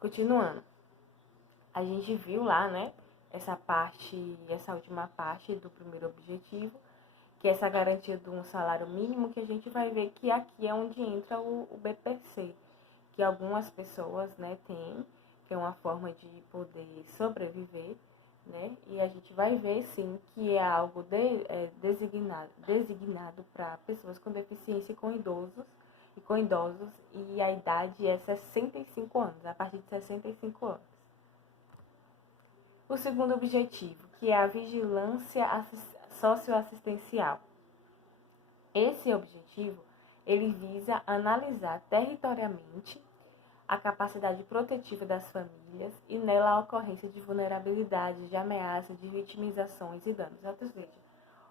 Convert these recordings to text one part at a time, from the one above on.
Continuando, a gente viu lá, né, essa última parte do primeiro objetivo, que é essa garantia de um salário mínimo, que a gente vai ver que aqui é onde entra o BPC, que algumas pessoas, né, têm, que é uma forma de poder sobreviver, né, e a gente vai ver, sim, que é algo designado para pessoas com deficiência e com idosos, e a idade é 65 anos, a partir de 65 anos. O segundo objetivo, que é a vigilância socioassistencial. Esse objetivo, ele visa analisar territorialmente a capacidade protetiva das famílias e nela a ocorrência de vulnerabilidade, de ameaça, de vitimizações e danos.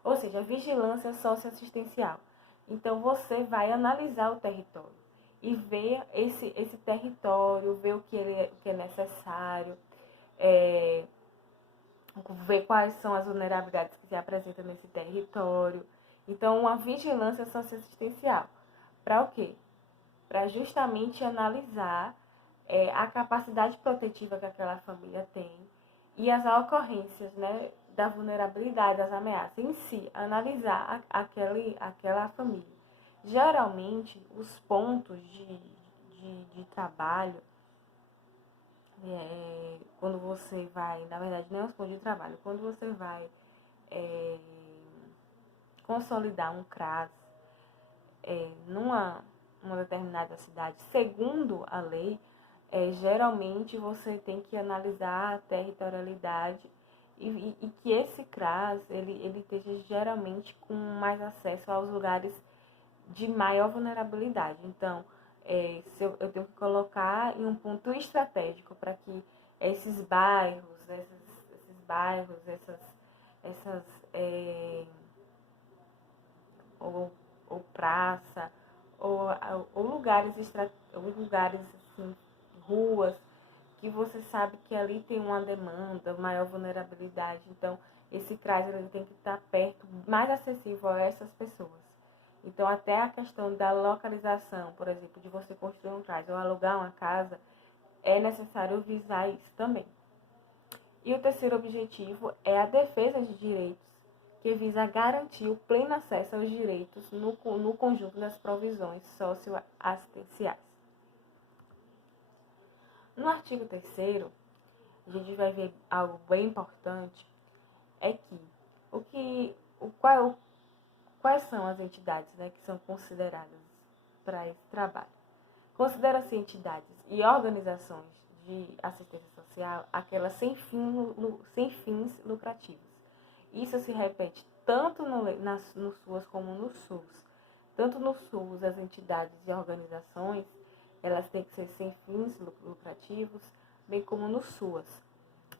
Ou seja, vigilância socioassistencial. Então, você vai analisar o território e ver esse território, ver o que é necessário, ver quais são as vulnerabilidades que se apresentam nesse território. Então, uma vigilância socioassistencial. Para o quê? Para justamente analisar a capacidade protetiva que aquela família tem e as ocorrências, né, da vulnerabilidade, das ameaças em si, analisar aquela família. Geralmente, os pontos de trabalho, quando você vai, na verdade, não é os pontos de trabalho, quando você vai consolidar um CRAS numa determinada cidade, segundo a lei, geralmente você tem que analisar a territorialidade e que esse CRAS ele esteja geralmente com mais acesso aos lugares de maior vulnerabilidade. Então, eu tenho que colocar em um ponto estratégico para que esses bairros, essas ou praça, ou lugares, assim, ruas, que você sabe que ali tem uma demanda, maior vulnerabilidade. Então, esse CRAS ele tem que estar perto, mais acessível a essas pessoas. Então, até a questão da localização, por exemplo, de você construir um CRAS ou alugar uma casa, é necessário visar isso também. E o terceiro objetivo é a defesa de direitos, que visa garantir o pleno acesso aos direitos no conjunto das provisões socioassistenciais. No artigo 3º, a gente vai ver algo bem importante, é quais são as entidades, né, que são consideradas para esse trabalho. Considera-se entidades e organizações de assistência social aquelas sem fins lucrativos. Isso se repete tanto no SUAS como no SUS. Tanto no SUS, as entidades e organizações, elas têm que ser sem fins lucrativos, bem como no SUAS.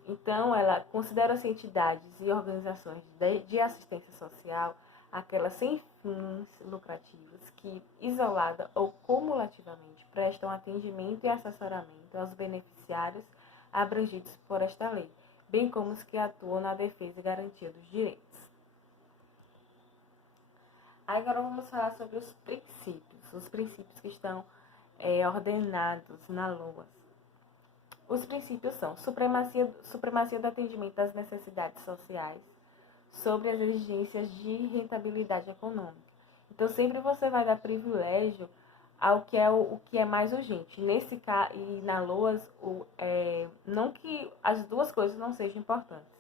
Então, ela considera-se entidades e organizações de assistência social aquelas sem fins lucrativos que, isolada ou cumulativamente, prestam atendimento e assessoramento aos beneficiários abrangidos por esta lei, bem como os que atuam na defesa e garantia dos direitos. Agora vamos falar sobre os princípios que estão ordenados na LOAS. Os princípios são supremacia do atendimento às necessidades sociais sobre as exigências de rentabilidade econômica. Então, sempre você vai dar privilégio ao que é mais urgente. Nesse caso, e na LOAS, não que as duas coisas não sejam importantes,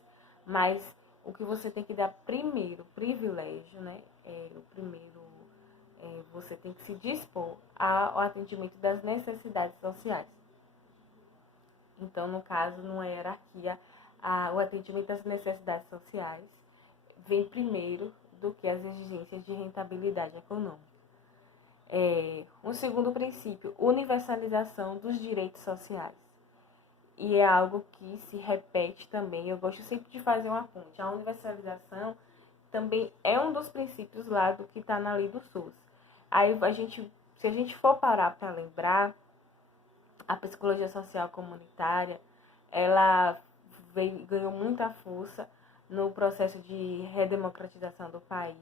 mas o que você tem que dar primeiro privilégio, né? Você tem que se dispor ao atendimento das necessidades sociais. Então, no caso, numa hierarquia, o atendimento às necessidades sociais vem primeiro do que as exigências de rentabilidade econômica. Um segundo princípio, universalização dos direitos sociais. E é algo que se repete também, eu gosto sempre de fazer uma ponte. A universalização também é um dos princípios lá do que está na lei do SUS. Aí, se a gente for parar para lembrar, a psicologia social comunitária, ela ganhou muita força no processo de redemocratização do país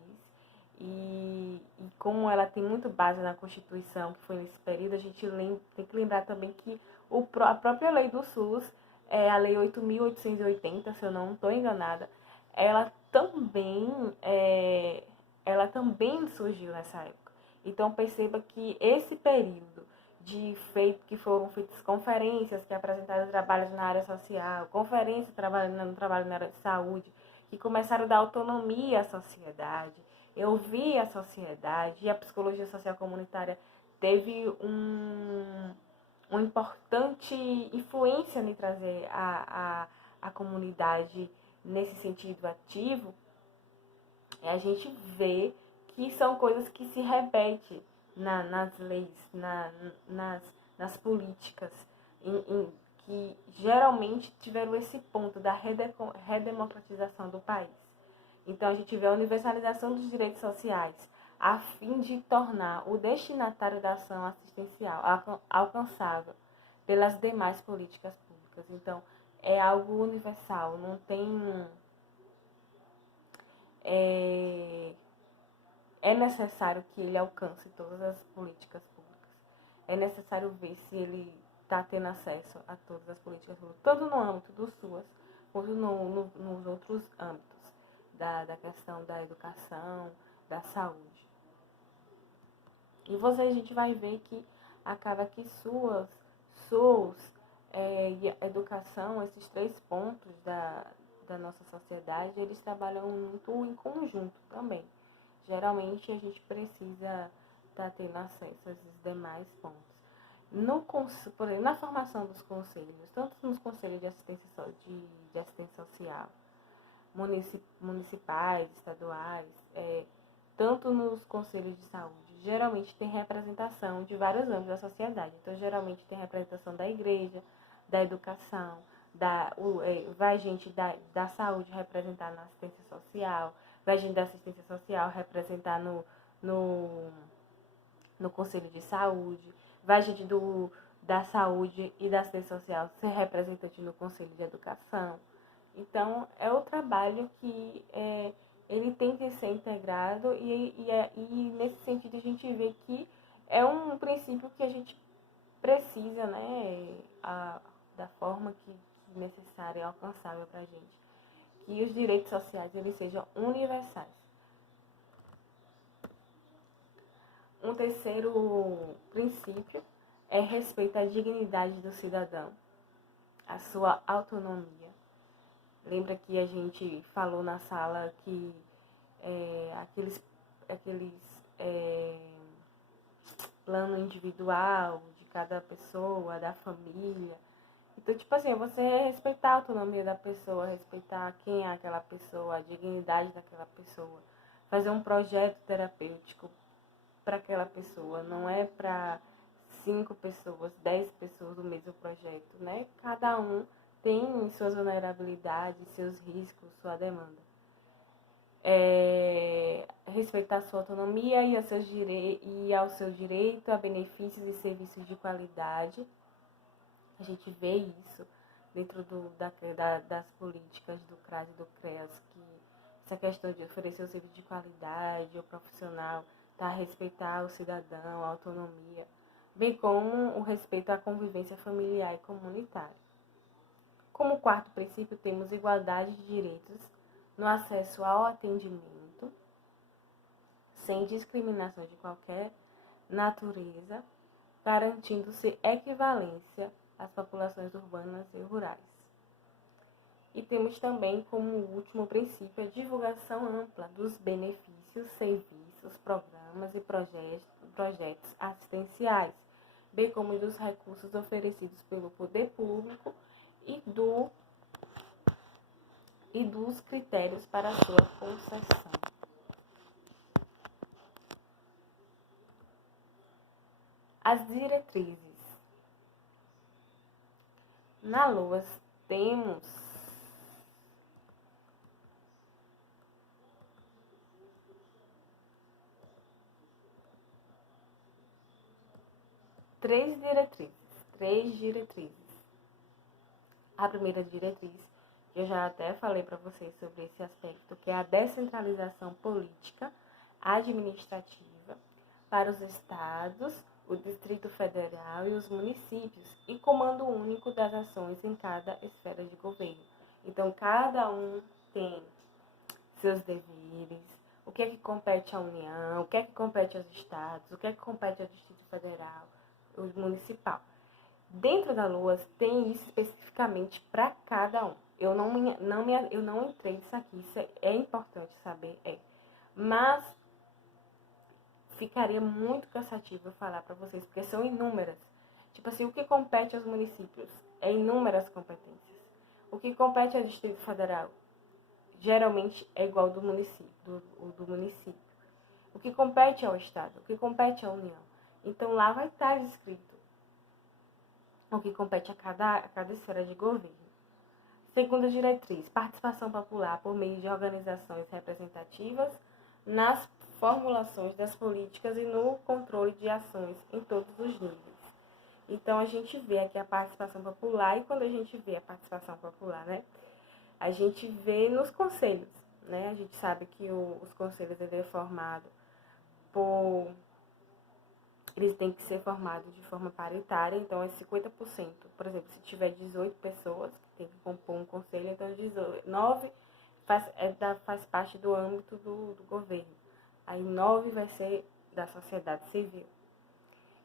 E como ela tem muito base na Constituição, que foi nesse período, a gente tem que lembrar também que a própria lei do SUS, a Lei 8.880, se eu não estou enganada, ela também, ela também surgiu nessa época. Então perceba que esse período que foram feitas conferências que apresentaram trabalhos na área social, conferências trabalhando na área de saúde, que começaram a dar autonomia à sociedade. Eu vi a sociedade e a psicologia social comunitária teve uma importante influência em trazer a comunidade nesse sentido ativo. E a gente vê que são coisas que se repetem nas leis, nas políticas, que geralmente tiveram esse ponto da redemocratização do país. Então, a gente vê a universalização dos direitos sociais, a fim de tornar o destinatário da ação assistencial alcançável pelas demais políticas públicas. Então, é algo universal, não tem... É necessário que ele alcance todas as políticas públicas. É necessário ver se ele está tendo acesso a todas as políticas públicas, tanto no âmbito do SUAS, quanto nos outros âmbitos, da questão da educação, da saúde. E a gente vai ver que acaba que SUS e a educação, esses 3 pontos da nossa sociedade, eles trabalham muito em conjunto também. Geralmente a gente precisa estar tendo acesso a esses demais pontos. Por exemplo, na formação dos conselhos, tanto nos conselhos de assistência social, municipais, estaduais, tanto nos conselhos de saúde, geralmente tem representação de vários âmbitos da sociedade. Então, geralmente tem representação da igreja, da educação, vai gente da saúde representar na assistência social, vai gente da assistência social representar no conselho de saúde, vai gente da saúde e da assistência social ser representante no conselho de educação. Então, é o trabalho que ele tem que ser integrado e nesse sentido a gente vê que é um princípio que a gente precisa, né, da forma que necessária e alcançável para a gente, que os direitos sociais eles sejam universais. Um terceiro princípio é respeito à dignidade do cidadão, a sua autonomia. Lembra que a gente falou na sala que aqueles plano individual de cada pessoa, da família. Então, tipo assim, você respeitar a autonomia da pessoa, respeitar quem é aquela pessoa, a dignidade daquela pessoa, fazer um projeto terapêutico para aquela pessoa, não é para 5 pessoas, 10 pessoas do mesmo projeto, né? Cada um tem suas vulnerabilidades, seus riscos, sua demanda. Respeitar a sua autonomia e ao seu direito a benefícios e serviços de qualidade. A gente vê isso dentro das políticas do CRAS e do CREAS, que essa questão de oferecer o serviço de qualidade, o profissional, respeitar o cidadão, a autonomia, bem como o respeito à convivência familiar e comunitária. Como quarto princípio, temos igualdade de direitos no acesso ao atendimento, sem discriminação de qualquer natureza, garantindo-se equivalência às populações urbanas e rurais. E temos também como último princípio a divulgação ampla dos benefícios, serviços, programas e projetos assistenciais, bem como dos recursos oferecidos pelo poder público e dos critérios para a sua concessão. As diretrizes. Na LOAS temos três diretrizes. A primeira diretriz, que eu já até falei para vocês sobre esse aspecto, que é a descentralização política, administrativa para os estados, o Distrito Federal e os municípios, e comando único das ações em cada esfera de governo. Então, cada um tem seus deveres, o que é que compete à União, o que é que compete aos estados, o que é que compete ao Distrito Federal, o municipal. Dentro da LOAS tem isso especificamente para cada um. Eu não entrei nisso aqui, isso é importante saber, mas ficaria muito cansativo eu falar para vocês, porque são inúmeras. Tipo assim, o que compete aos municípios é inúmeras competências. O que compete ao Distrito Federal geralmente é igual do município, do município. O que compete ao Estado, o que compete à União. Então lá vai estar escrito o que compete a cada esfera de governo. Segunda diretriz, participação popular por meio de organizações representativas nas formulações das políticas e no controle de ações em todos os níveis. Então, a gente vê aqui a participação popular, e quando a gente vê a participação popular, né, a gente vê nos conselhos, né? A gente sabe que os conselhos ele é formado eles têm que ser formados de forma paritária, então é 50%. Por exemplo, se tiver 18 pessoas que tem que compor um conselho, então 9 faz parte do âmbito do governo. Aí 9 vai ser da sociedade civil.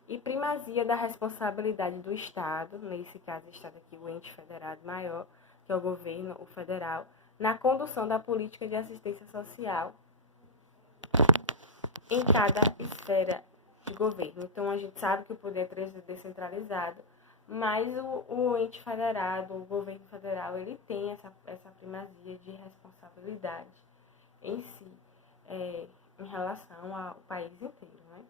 E primazia da responsabilidade do Estado, nesse caso está aqui o ente federado maior, que é o governo, o federal, na condução da política de assistência social em cada esfera de governo. Então, a gente sabe que o poder é descentralizado, mas o ente federado, o governo federal, ele tem essa primazia de responsabilidade em si, em relação ao país inteiro, né?